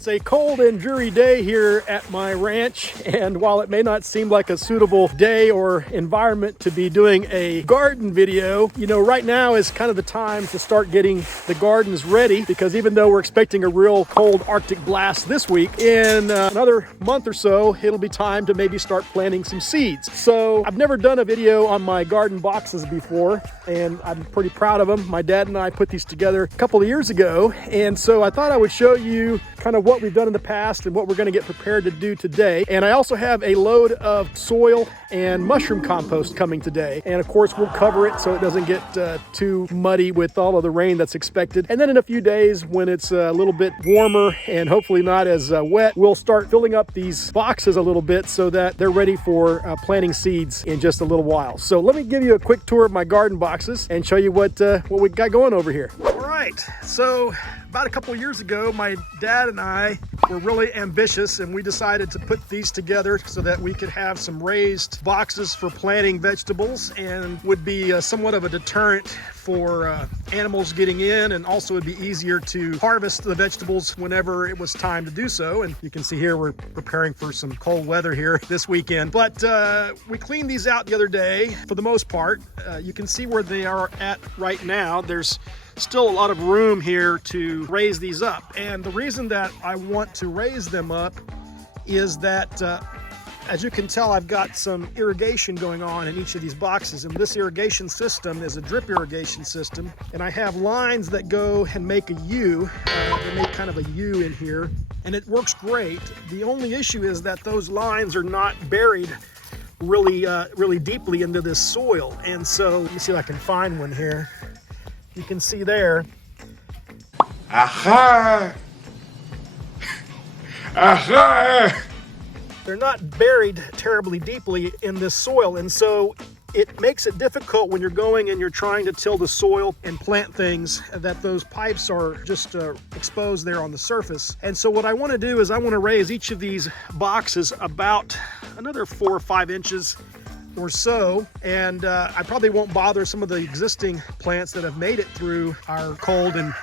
It's a cold and dreary day here at my ranch, and while it may not seem like a suitable day or environment to be doing a garden video, you know, right now is kind of the time to start getting the gardens ready, because even though we're expecting a real cold Arctic blast this week, in another month or so, it'll be time to maybe start planting some seeds. So I've never done a video on my garden boxes before, and I'm pretty proud of them. My dad and I put these together a couple of years ago, and so I thought I would show you kind of what we've done in the past and what we're going to get prepared to do today. And I also have a load of soil and mushroom compost coming today, and of course we'll cover it so it doesn't get too muddy with all of the rain that's expected. And then in a few days, when it's a little bit warmer and hopefully not as wet, we'll start filling up these boxes a little bit so that they're ready for planting seeds in just a little while. So let me give you a quick tour of my garden boxes and show you what we got going over here. All right, so about a couple years ago, my dad and I were really ambitious, and we decided to put these together so that we could have some raised boxes for planting vegetables, and would be somewhat of a deterrent for animals getting in, and also it'd be easier to harvest the vegetables whenever it was time to do so. And you can see here we're preparing for some cold weather here this weekend, but we cleaned these out the other day. For the most part, you can see where they are at right now. There's still a lot of room here to raise these up, and the reason that I want to raise them up is that as you can tell, I've got some irrigation going on in each of these boxes, and this irrigation system is a drip irrigation system, and I have lines that go and make a U. They make kind of a U in here, and it works great. The only issue is that those lines are not buried really deeply into this soil, and so let me see if I can find one here. You can see there. Aha! Aha! They're not buried terribly deeply in this soil, and so it makes it difficult when you're going and you're trying to till the soil and plant things, that those pipes are just exposed there on the surface. And so what I want to do is I want to raise each of these boxes about another 4 or 5 inches or so, and I probably won't bother some of the existing plants that have made it through our cold and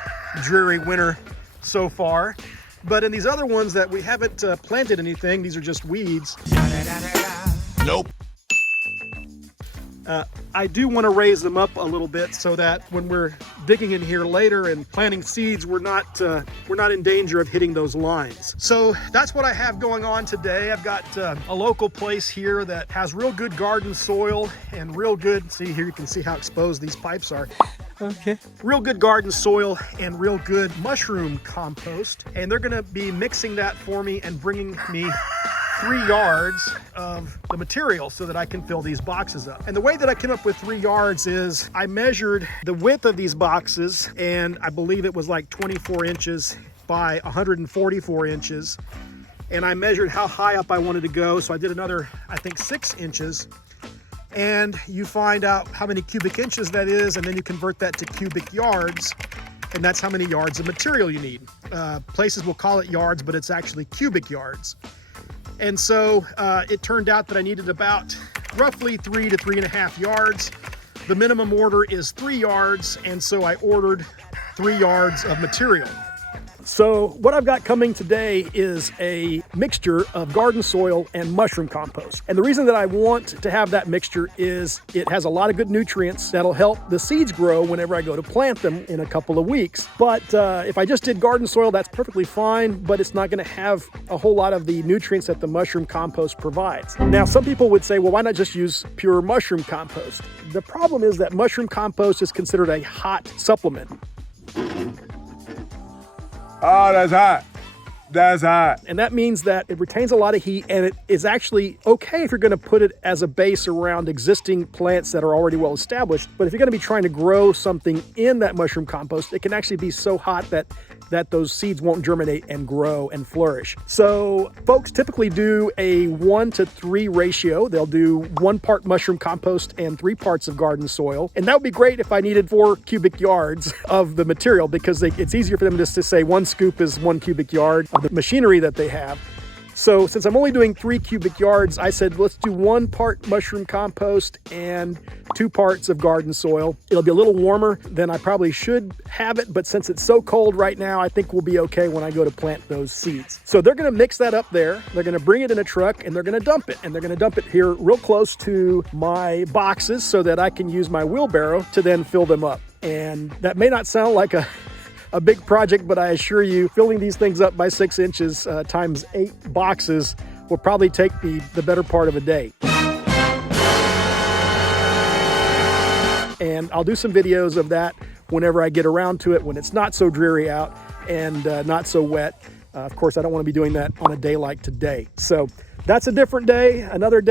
dreary winter so far. But in these other ones that we haven't planted anything, these are just weeds. Nope. I do want to raise them up a little bit so that when we're digging in here later and planting seeds, we're not in danger of hitting those lines. So that's what I have going on today. I've got a local place here that has real good garden soil and real good, see here, you can see how exposed these pipes are. Okay. Real good garden soil and real good mushroom compost. And they're gonna be mixing that for me and bringing me 3 yards of the material so that I can fill these boxes up. And the way that I came up with 3 yards is I measured the width of these boxes, and I believe it was like 24 inches by 144 inches. And I measured how high up I wanted to go, so I did another, I think, 6 inches. And you find out how many cubic inches that is, and then you convert that to cubic yards, and that's how many yards of material you need. Places will call it yards, but it's actually cubic yards. And so it turned out that I needed about roughly 3 to 3.5 yards. The minimum order is 3 yards, and so I ordered 3 yards of material. So what I've got coming today is a mixture of garden soil and mushroom compost. And the reason that I want to have that mixture is it has a lot of good nutrients that'll help the seeds grow whenever I go to plant them in a couple of weeks. But if I just did garden soil, that's perfectly fine, but it's not going to have a whole lot of the nutrients that the mushroom compost provides. Now, some people would say, well, why not just use pure mushroom compost? The problem is that mushroom compost is considered a hot supplement. Oh, that's hot. That's hot. And that means that it retains a lot of heat, and it is actually okay if you're going to put it as a base around existing plants that are already well established. But if you're going to be trying to grow something in that mushroom compost, it can actually be so hot that those seeds won't germinate and grow and flourish. So folks typically do a 1 to 3 ratio. They'll do 1 part mushroom compost and 3 parts of garden soil. And that would be great if I needed 4 cubic yards of the material, because it's easier for them just to say 1 scoop is 1 cubic yard of the machinery that they have. So since I'm only doing 3 cubic yards, I said, let's do 1 part mushroom compost and 2 parts of garden soil. It'll be a little warmer than I probably should have it, but since it's so cold right now, I think we'll be okay when I go to plant those seeds. So they're gonna mix that up there. They're gonna bring it in a truck and they're gonna dump it. And they're gonna dump it here real close to my boxes so that I can use my wheelbarrow to then fill them up. And that may not sound like a big project, but I assure you, filling these things up by 6 inches times 8 boxes will probably take the better part of a day. And I'll do some videos of that whenever I get around to it, when it's not so dreary out and not so wet. Of course, I don't want to be doing that on a day like today. So that's a different day, another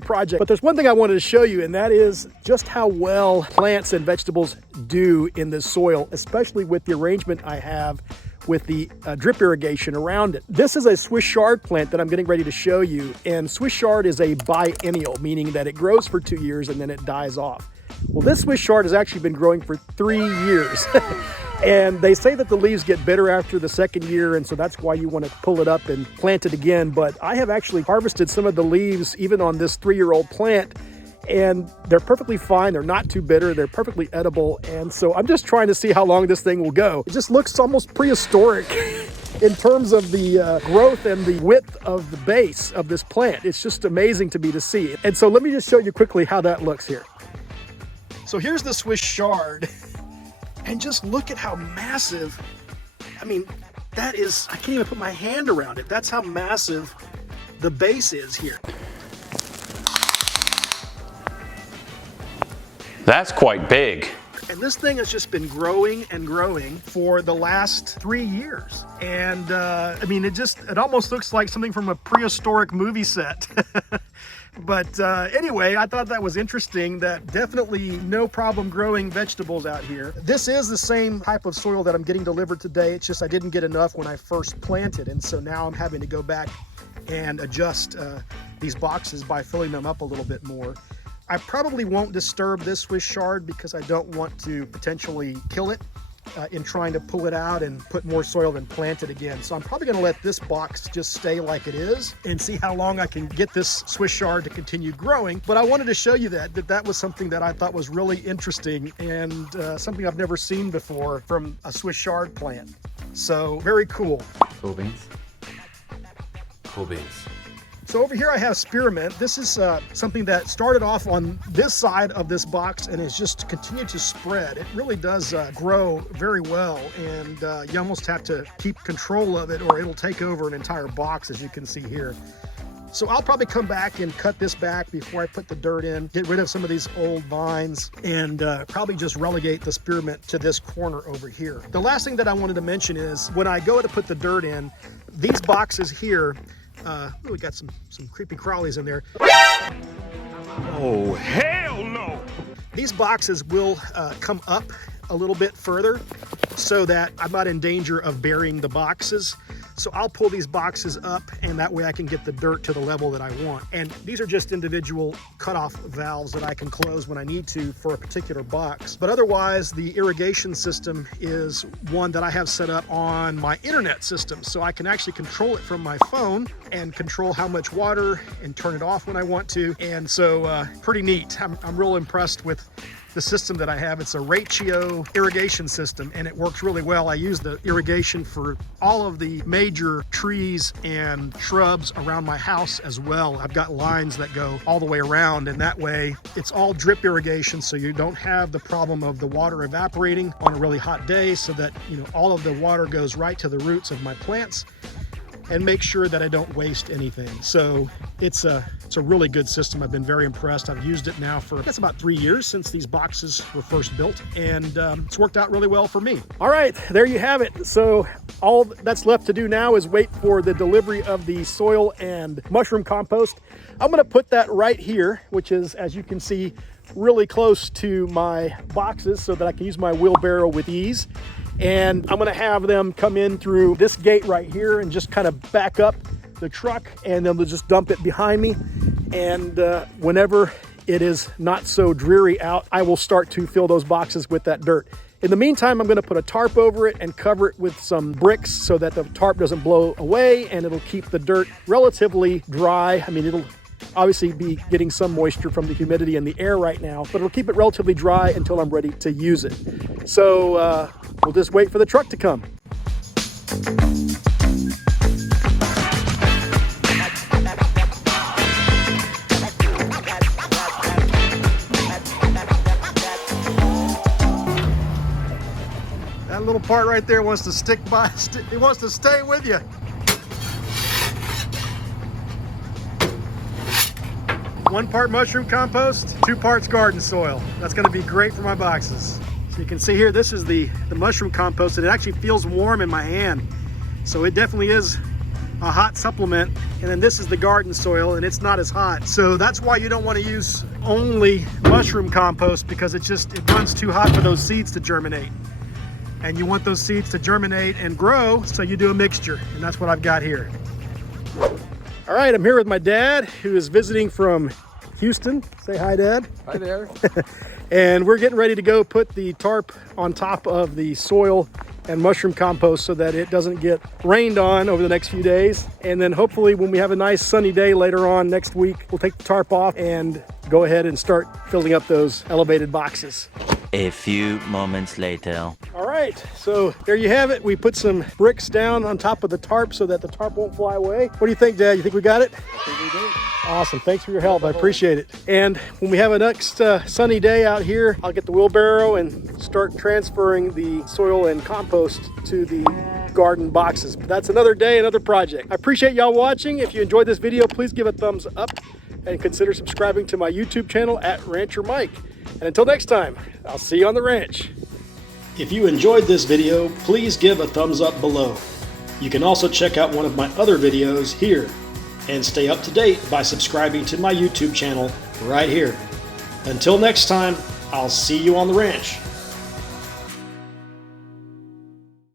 project. But there's one thing I wanted to show you, and that is just how well plants and vegetables do in this soil, especially with the arrangement I have with the drip irrigation around it. This is a Swiss Chard plant that I'm getting ready to show you. And Swiss Chard is a biennial, meaning that it grows for 2 years and then it dies off. Well, this Swiss Chard has actually been growing for 3 years. And they say that the leaves get bitter after the 2nd year, and so that's why you want to pull it up and plant it again. But I have actually harvested some of the leaves even on this 3-year-old plant, and they're perfectly fine. They're not too bitter. They're perfectly edible. And so I'm just trying to see how long this thing will go. It just looks almost prehistoric in terms of the growth and the width of the base of this plant. It's just amazing to me to see. And so let me just show you quickly how that looks here. So here's the Swiss Chard. And just look at how massive, I mean, that is, I can't even put my hand around it. That's how massive the base is here. That's quite big. And this thing has just been growing and growing for the last 3 years. And I mean, it almost looks like something from a prehistoric movie set. But anyway, I thought that was interesting, that definitely no problem growing vegetables out here. This is the same type of soil that I'm getting delivered today. It's just I didn't get enough when I first planted. And so now I'm having to go back and adjust these boxes by filling them up a little bit more. I probably won't disturb this Swiss Chard because I don't want to potentially kill it in trying to pull it out and put more soil and plant it again. So I'm probably going to let this box just stay like it is and see how long I can get this Swiss Chard to continue growing. But I wanted to show you that was something that I thought was really interesting and something I've never seen before from a Swiss Chard plant. So very cool. Cool beans. Cool beans. So over here I have spearmint. This is something that started off on this side of this box and has just continued to spread. It really does grow very well, and you almost have to keep control of it or it'll take over an entire box, as you can see here. So I'll probably come back and cut this back before I put the dirt in, get rid of some of these old vines, and probably just relegate the spearmint to this corner over here. The last thing that I wanted to mention is when I go to put the dirt in, these boxes here, we got some creepy crawlies in there. Oh, hell no! These boxes will come up a little bit further so that I'm not in danger of burying the boxes. So I'll pull these boxes up, and that way I can get the dirt to the level that I want. And these are just individual cutoff valves that I can close when I need to for a particular box. But otherwise, the irrigation system is one that I have set up on my internet system. So I can actually control it from my phone and control how much water and turn it off when I want to. And so pretty neat. I'm real impressed with the system that I have. It's a ratio irrigation system, and it works really well. I use the irrigation for all of the major trees and shrubs around my house as well. I've got lines that go all the way around, and that way it's all drip irrigation, so you don't have the problem of the water evaporating on a really hot day, so that, you know, all of the water goes right to the roots of my plants and make sure that I don't waste anything. So it's a really good system. I've been very impressed. I've used it now for, I guess, about 3 years since these boxes were first built, and it's worked out really well for me. All right, there you have it. So all that's left to do now is wait for the delivery of the soil and mushroom compost. I'm gonna put that right here, which is, as you can see, really close to my boxes so that I can use my wheelbarrow with ease. And I'm gonna have them come in through this gate right here and just kind of back up the truck, and then they'll just dump it behind me. And whenever it is not so dreary out, I will start to fill those boxes with that dirt. In the meantime, I'm going to put a tarp over it and cover it with some bricks so that the tarp doesn't blow away, and it'll keep the dirt relatively dry. I mean, it'll obviously be getting some moisture from the humidity in the air right now, but it'll keep it relatively dry until I'm ready to use it. So we'll just wait for the truck to come. That little part right there wants to stick by, it wants to stay with you. One part mushroom compost, 2 parts garden soil. That's gonna be great for my boxes. So you can see here, this is the mushroom compost, and it actually feels warm in my hand. So it definitely is a hot supplement. And then this is the garden soil, and it's not as hot. So that's why you don't wanna use only mushroom compost, because it runs too hot for those seeds to germinate. And you want those seeds to germinate and grow, so you do a mixture, and that's what I've got here. All right, I'm here with my dad, who is visiting from Houston. Say hi, Dad. Hi there. And we're getting ready to go put the tarp on top of the soil and mushroom compost so that it doesn't get rained on over the next few days. And then hopefully when we have a nice sunny day later on next week, we'll take the tarp off and go ahead and start filling up those elevated boxes. A few moments later. All right, so there you have it. We put some bricks down on top of the tarp so that the tarp won't fly away. What do you think, Dad? You think we got it? I think we did. Awesome, thanks for your help, I appreciate it. And when we have a next sunny day out here, I'll get the wheelbarrow and start transferring the soil and compost to the garden boxes. But that's another day, another project. I appreciate y'all watching. If you enjoyed this video, please give a thumbs up and consider subscribing to my YouTube channel at Rancher Mike. And until next time, I'll see you on the ranch. If you enjoyed this video, please give a thumbs up below. You can also check out one of my other videos here and stay up to date by subscribing to my YouTube channel right here. Until next time, I'll see you on the ranch.